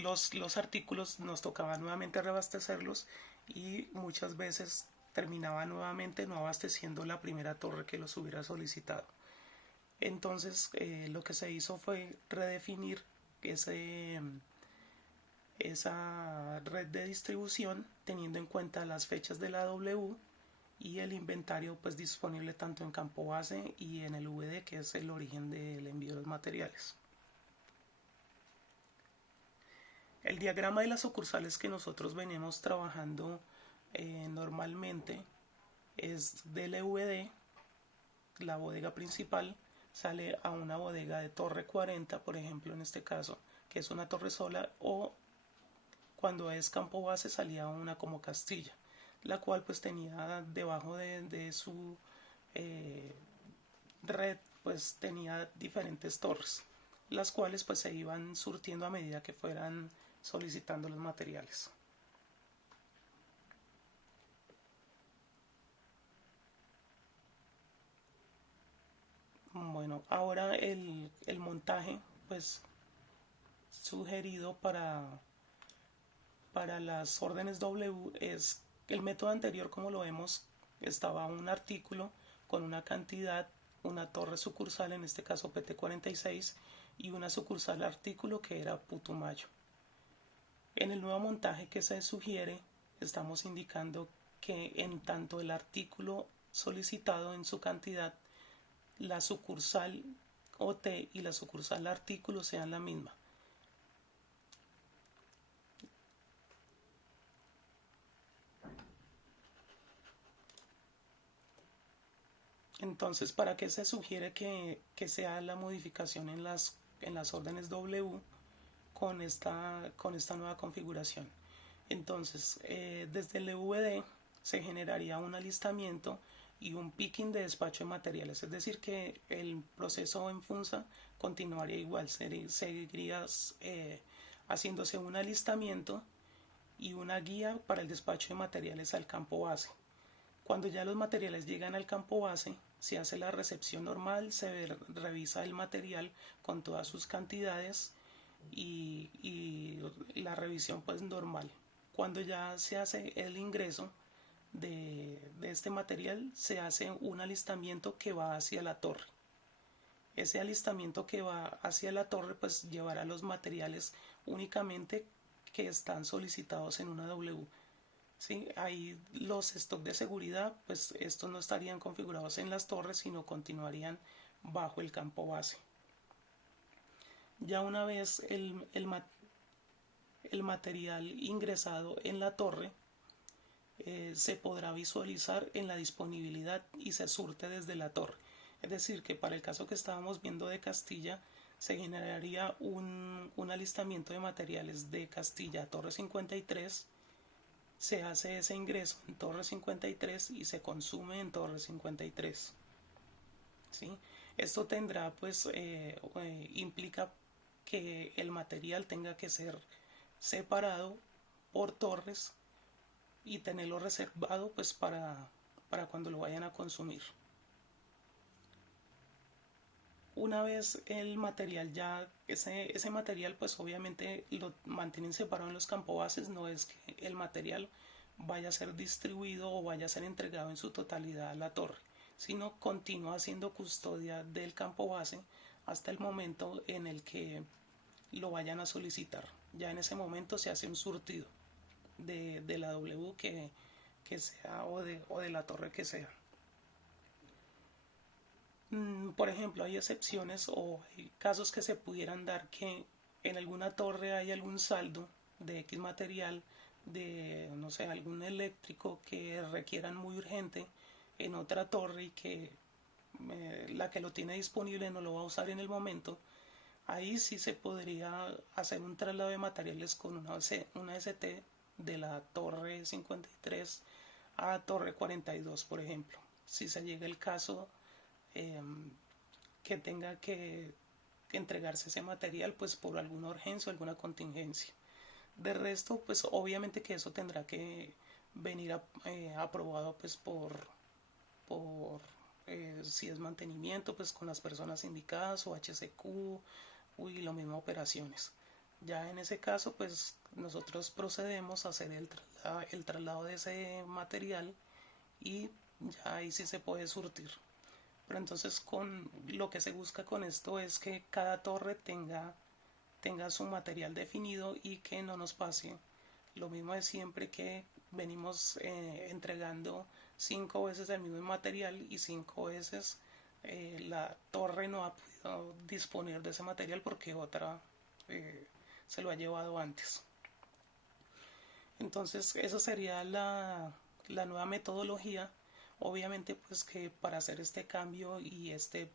los artículos nos tocaba nuevamente reabastecerlos y muchas veces terminaba nuevamente no abasteciendo la primera torre que los hubiera solicitado. Entonces lo que se hizo fue redefinir esa red de distribución teniendo en cuenta las fechas de la W y el inventario pues disponible tanto en campo base y en el VD, que es el origen del envío de los materiales. El diagrama de las sucursales que nosotros venimos trabajando normalmente es del EVD, la bodega principal sale a una bodega de torre 40, por ejemplo, en este caso, que es una torre sola, o cuando es campo base salía una como Castilla, la cual pues tenía debajo de su eh, red pues tenía diferentes torres, las cuales pues se iban surtiendo a medida que fueran solicitando los materiales. Bueno, ahora el montaje pues sugerido para las órdenes W es el método anterior, como lo vemos, estaba un artículo con una cantidad, una torre sucursal, en este caso PT46, y una sucursal artículo que era Putumayo. En el nuevo montaje que se sugiere, estamos indicando que en tanto el artículo solicitado en su cantidad, la sucursal OT y la sucursal artículo sean la misma. Entonces, ¿para qué se sugiere que sea la modificación en las órdenes W con esta nueva configuración? Entonces, desde el EVD se generaría un alistamiento y un picking de despacho de materiales, es decir, que el proceso en Funza continuaría igual, seguiría haciéndose un alistamiento y una guía para el despacho de materiales al campo base. Cuando ya los materiales llegan al campo base, se hace la recepción normal, revisa el material con todas sus cantidades y la revisión pues normal. Cuando ya se hace el ingreso de este material, se hace un alistamiento que va hacia la torre. Ese alistamiento que va hacia la torre pues llevará los materiales únicamente que están solicitados en una W. ¿Sí? Ahí los stocks de seguridad, pues estos no estarían configurados en las torres, sino continuarían bajo el campo base. Ya una vez el material ingresado en la torre, se podrá visualizar en la disponibilidad y se surte desde la torre. Es decir, que para el caso que estábamos viendo de Castilla, se generaría un alistamiento de materiales de Castilla a Torre 53, se hace ese ingreso en Torre 53 y se consume en Torre 53. ¿Sí? Esto tendrá, pues, implica que el material tenga que ser separado por torres y tenerlo reservado pues para cuando lo vayan a consumir. Una vez el material ya, ese material pues obviamente lo mantienen separado en los campobases, no es que el material vaya a ser distribuido o vaya a ser entregado en su totalidad a la torre, sino continúa siendo custodia del campo base hasta el momento en el que lo vayan a solicitar. Ya en ese momento se hace un surtido de la W que sea o de la torre que sea. Por ejemplo, hay excepciones o hay casos que se pudieran dar que en alguna torre hay algún saldo de X material, de, no sé, algún eléctrico que requieran muy urgente en otra torre y que la que lo tiene disponible no lo va a usar en el momento. Ahí sí se podría hacer un traslado de materiales con una ST de la torre 53 a torre 42, por ejemplo. Si se llega el caso eh, que tenga que entregarse ese material pues por alguna urgencia o alguna contingencia. De resto, pues obviamente que eso tendrá que venir aprobado pues por si es mantenimiento pues con las personas indicadas o HCQ y lo mismo operaciones. Ya en ese caso, pues nosotros procedemos a hacer el traslado de ese material y ya ahí sí se puede surtir. Pero entonces con lo que se busca con esto es que cada torre tenga su material definido y que no nos pase lo mismo de siempre, que venimos entregando 5 veces el mismo material y 5 veces la torre no ha podido disponer de ese material porque otra eh, se lo ha llevado antes. Entonces esa sería la nueva metodología. Obviamente pues que para hacer este cambio y este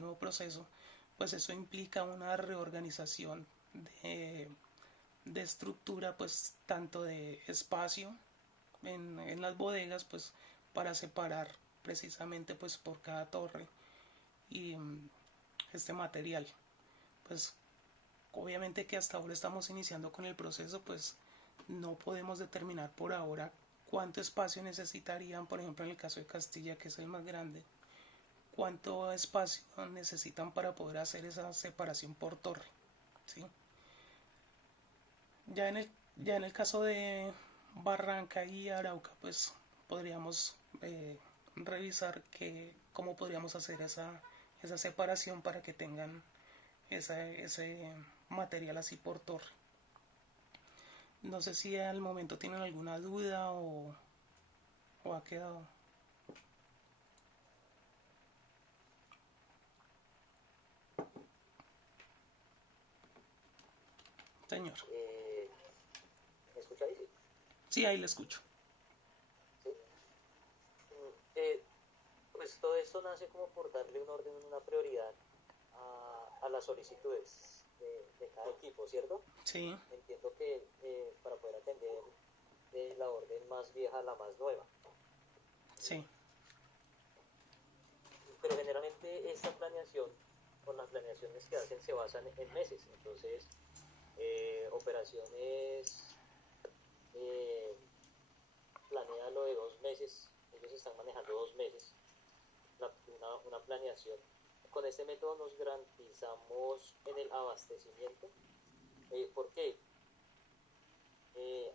nuevo proceso, pues eso implica una reorganización de, de estructura, pues tanto de espacio en las bodegas, pues para separar precisamente pues por cada torre y este material. Pues obviamente que hasta ahora estamos iniciando con el proceso, pues no podemos determinar por ahora cuánto espacio necesitarían, por ejemplo en el caso de Castilla, que es el más grande, cuánto espacio necesitan para poder hacer esa separación por torre, ¿sí? Ya en el caso de Barranca y Arauca, pues podríamos revisar cómo podríamos hacer esa separación para que tengan ese material así por torre. No sé si al momento tienen alguna duda o ha quedado. Señor. ¿Me escucha ahí? Sí. Sí, ahí le escucho. ¿Sí? Eh, pues todo esto nace como por darle un orden, una prioridad a las solicitudes de cada equipo, ¿cierto? Sí, Entiendo que para poder atender de la orden más vieja a la más nueva. sí, Pero generalmente esta planeación, con las planeaciones que hacen, se basan en meses. Entonces, operaciones eh, planea lo de 2 meses, ellos están manejando 2 meses, una planeación. Con este método nos garantizamos en el abastecimiento. ¿Por qué?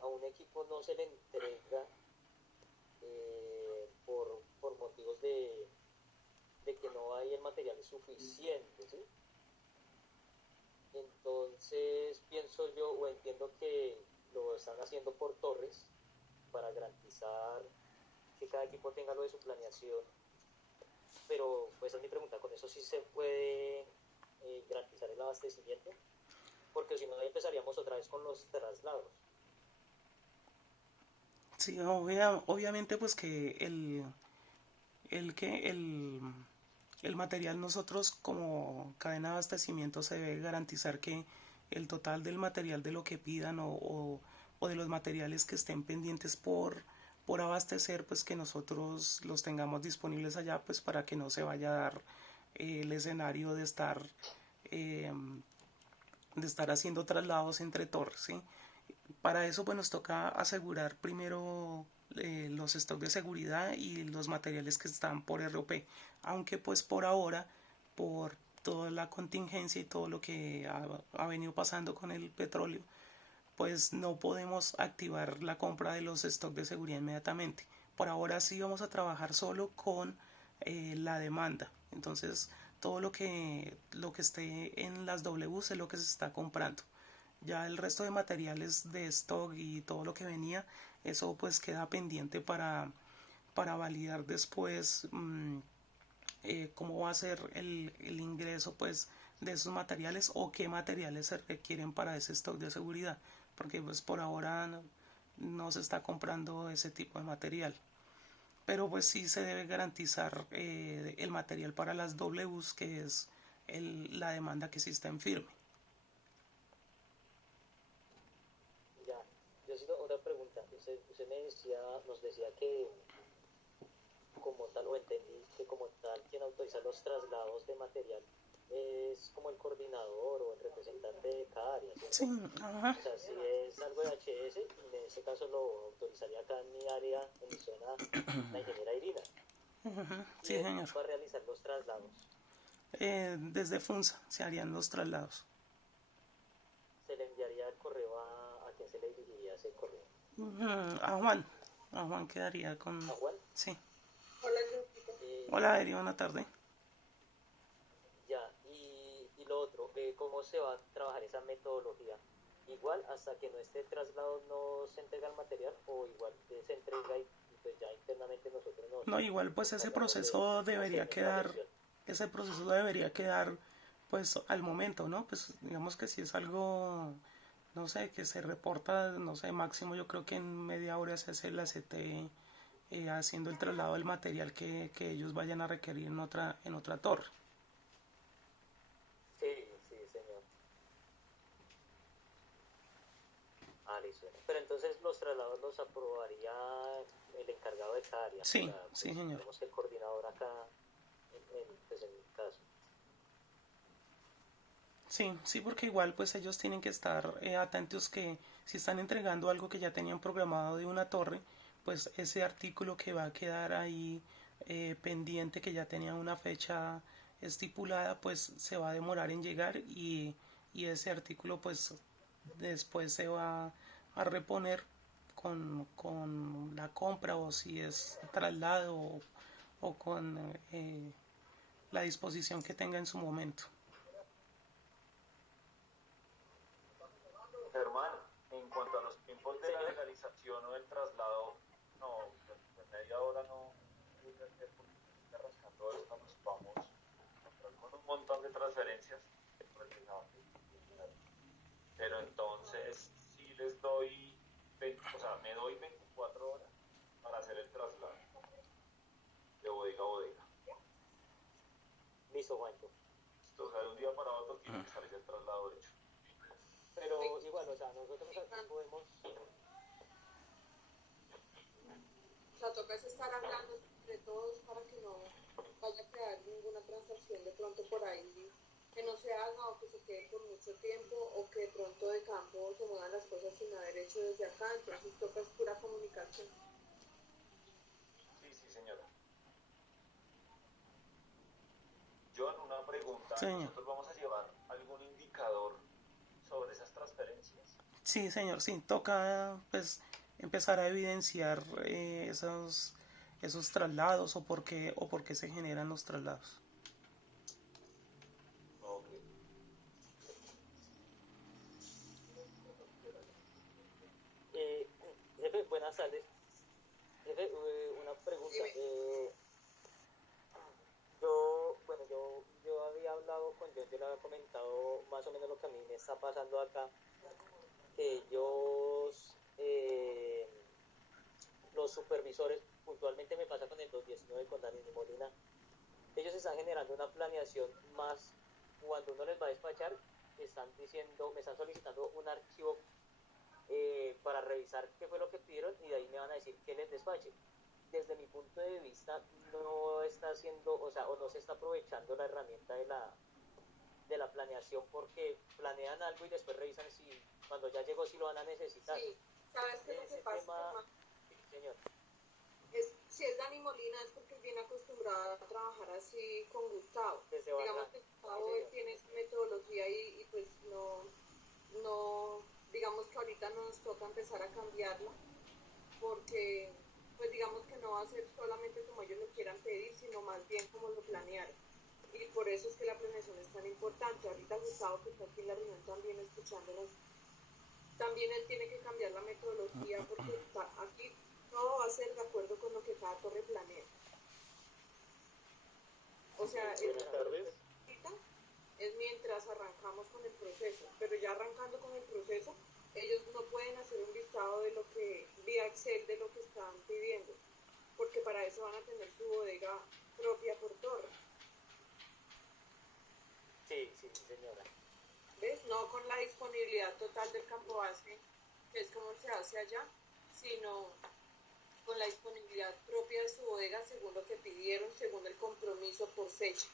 A un equipo no se le entrega por motivos de que no hay el material suficiente, ¿sí? Entonces pienso yo o entiendo que lo están haciendo por torres para garantizar que cada equipo tenga lo de su planeación. Pero pues esa es mi pregunta, ¿con eso sí se puede garantizar el abastecimiento? Porque si no empezaríamos otra vez con los traslados. sí, obviamente pues que el que el material, nosotros como cadena de abastecimiento se debe garantizar que el total del material de lo que pidan o de los materiales que estén pendientes por abastecer, pues que nosotros los tengamos disponibles allá, pues para que no se vaya a dar el escenario eh, de estar haciendo traslados entre torres, ¿sí? Para eso pues nos toca asegurar primero los stocks de seguridad y los materiales que están por ROP, aunque pues por ahora, por toda la contingencia y todo lo que ha venido pasando con el petróleo, pues no podemos activar la compra de los stocks de seguridad inmediatamente. Por ahora sí vamos a trabajar solo con la demanda. Entonces todo lo que esté en las Ws es lo que se está comprando. Ya el resto de materiales de stock y todo lo que venía, eso pues queda pendiente para validar después cómo va a ser el ingreso pues de esos materiales o qué materiales se requieren para ese stock de seguridad, porque pues por ahora no se está comprando ese tipo de material, pero pues sí se debe garantizar el material para las Ws, que es la demanda que sí está en firme. Ya, yo he sido otra pregunta. Usted me decía, nos decía que como tal, o entendí que como tal, quien autoriza los traslados de material es como el coordinador o el representante de cada área, Sí, ¿cierto? ajá, O sea, si es algo de HS, en este caso lo autorizaría acá en mi área, en mi zona, la ingeniera Irina. sí ¿Quién señor. va a realizar los traslados? Desde FUNSA se harían los traslados. correo a quién se le dirigiría ese correo. A Juan. A Juan quedaría con... ¿A Juan? Sí. Hola, Jessica. Hola, Eri, buena tarde. Ya, y lo otro, ¿cómo se va a trabajar esa metodología? Igual hasta que no esté el traslado no se entrega el material o igual se entrega y pues ya internamente nosotros No, nos igual pues encargamos de hacer nuestra versión. ese proceso debería quedar pues al momento, ¿no? Pues digamos que si es algo, no sé, que se reporta, no sé, máximo yo creo que en media hora se hace la CT haciendo el traslado del material que ellos vayan a requerir en otra torre. Sí, sí, señor. Ah, listo. Pero entonces los traslados los aprobaría el encargado de cada área. O Sí, sea, sí, pues, señor. digamos que el coordinador acá, pues en mi caso. Sí, sí, porque igual pues ellos tienen que estar atentos que si están entregando algo que ya tenían programado de una torre, pues ese artículo que va a quedar ahí pendiente, que ya tenía una fecha estipulada, pues se va a demorar en llegar y ese artículo pues después se va a reponer con la compra o si es traslado o con la disposición que tenga en su momento. Germán, en cuanto a los tiempos de la Señor. legalización o del traslado, no, pues media hora no voy a hacer porque rascando esto nos vamos a encontrar con un montón de transferencias pero entonces sí les doy, o sea, me doy 24 horas para hacer el traslado de bodega a bodega. Listo, Juancho. O sea, de un día para otro tiene que salir el traslado hecho. Pero igual, o sea, nosotros aquí podemos... O sea, toca es estar hablando entre todos para que no vaya a quedar ninguna transacción de pronto por ahí que no se haga o que se quede por mucho tiempo o que de pronto de campo se muevan las cosas sin haber hecho desde acá. Entonces toca es pura comunicación. Sí, sí, señora. John, una pregunta. Señor. ¿Nosotros vamos a llevar algún indicador sobre esas transferencias? Sí, señor, sí, toca pues empezar a evidenciar esos traslados o por qué se generan los traslados. Ok. Eh, jefe, buenas tardes. Jefe, una pregunta. Yo había hablado con John, yo le había comentado más o menos lo que a mí me está pasando acá, que ellos, los supervisores, puntualmente me pasa con el 219 con Dani Molina, ellos están generando una planeación más, cuando uno les va a despachar, están diciendo, me están solicitando un archivo para revisar qué fue lo que pidieron y de ahí me van a decir qué les despache. Desde mi punto de vista no está haciendo, o sea, o no se está aprovechando la herramienta de la planeación porque planean algo y después revisan si cuando ya llegó si lo van a necesitar. Sí, ¿sabes qué es lo que pasa, tema... Sí, señor. Si es Dani Molina es porque es bien acostumbrado a trabajar así con Gustavo. Desde Digamos que Gustavo sí, él tiene esa metodología y pues no, digamos que ahorita nos toca empezar a cambiarla porque pues digamos que no va a ser solamente como ellos lo quieran pedir, sino más bien como lo planearon. Y por eso es que la planeación es tan importante. Ahorita Gustavo, que está aquí en la reunión también escuchándonos, también él tiene que cambiar la metodología porque aquí todo va a ser de acuerdo con lo que cada torre planea. O sea, Buenas tardes. Es mientras arrancamos con el proceso, pero ya arrancando con el proceso, ellos no pueden hacer un listado de lo que, vía Excel, de lo que están pidiendo, porque para eso van a tener su bodega propia por torre. Sí, sí, señora. ¿Ves? No con la disponibilidad total del campo base, que es como se hace allá, sino con la disponibilidad propia de su bodega según lo que pidieron, según el compromiso por fecha.